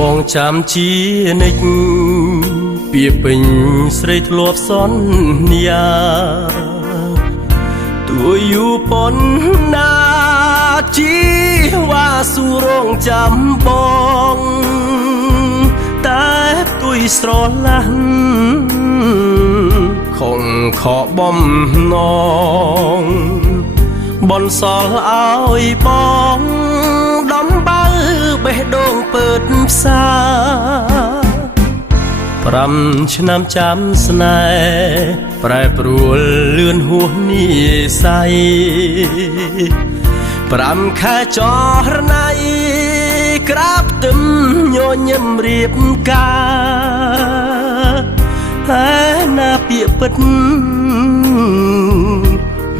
បងចាំជានិច្ចពីពេញស្រីធ្លាប់សន្យាទួយូប៉ុនណាជីវ៉ាស៊ូរងចាំបងតែទួយស្រឡាញ់ខំខកបំណងបនសល់ឲ្យបងដំបើបេះដូងពើតផ្សា5ឆ្នាំចាំស្នេហ៍ប្រែប្រួលលឿនហួសនិស័យ5ខែចរណៃក្រាបទឹមញញឹមរៀបការតែណាពាក្យពិត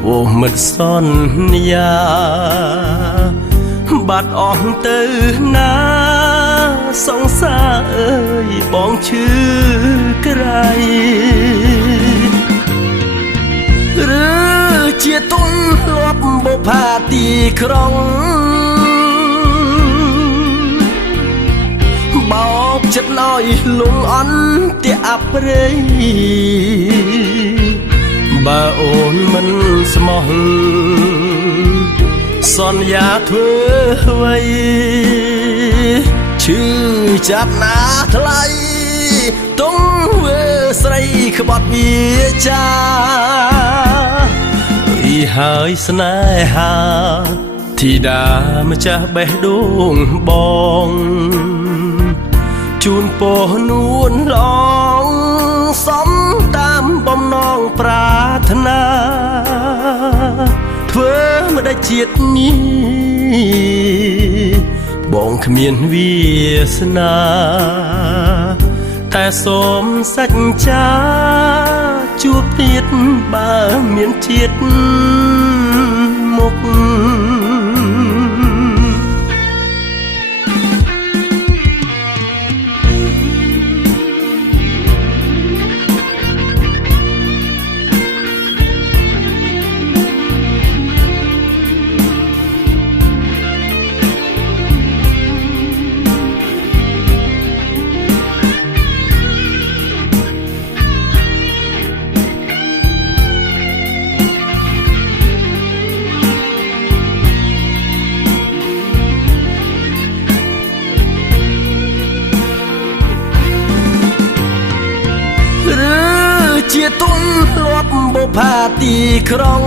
វោមិត្តសន្យាបាត់អស់ទៅណាសង្សារអើយបងឈឺក្រៃឬជាទុនលប់បុផាទីក្រុងបោកចិត្តណយលងអន់ទាអប្រេបើអូនមិនស្មោះសន្យាធ្វើអ្វីឈឺចាប់ណាថ្លៃទងវើស្រីក្បត់វាចាពីហើយស្នេហាធីតាម្ចាស់បេះដូងបងជូនពោះនួនឡងសំតាមបំណងប្រាថ្នាធ្វើម្ដេចជាតិនេះបងគ្មានវាសនាតែសូមសច្ចាជួបទៀតបើមានជាតិមុខជាទុនលប់បុផាទីក្រុង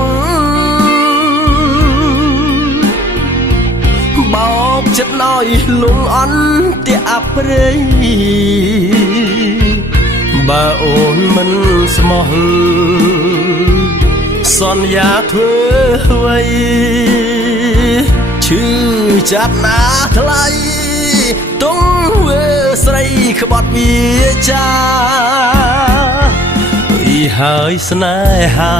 បោកចិត្តណយលងអន់ទាអប្រេបើអូនមិនស្មោះសន្យាធ្វើអ្វីឈឺចាប់ណាថ្លៃទងវើស្រីក្បត់វាចាពីហើយស្នេហា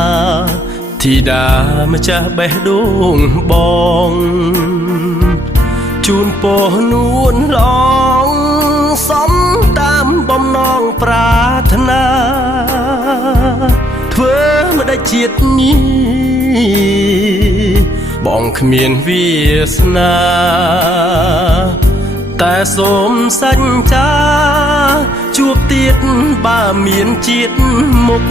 ធីតាម្ចាស់បេះដូងបងជូនពោះនួនឡងសំតាមបំណងប្រាថ្នាធ្វើម្ដេចជាតិនេះបងគ្មានវាសនាតែសូមសច្ចាជួបទៀតបើមានជាតិមុខ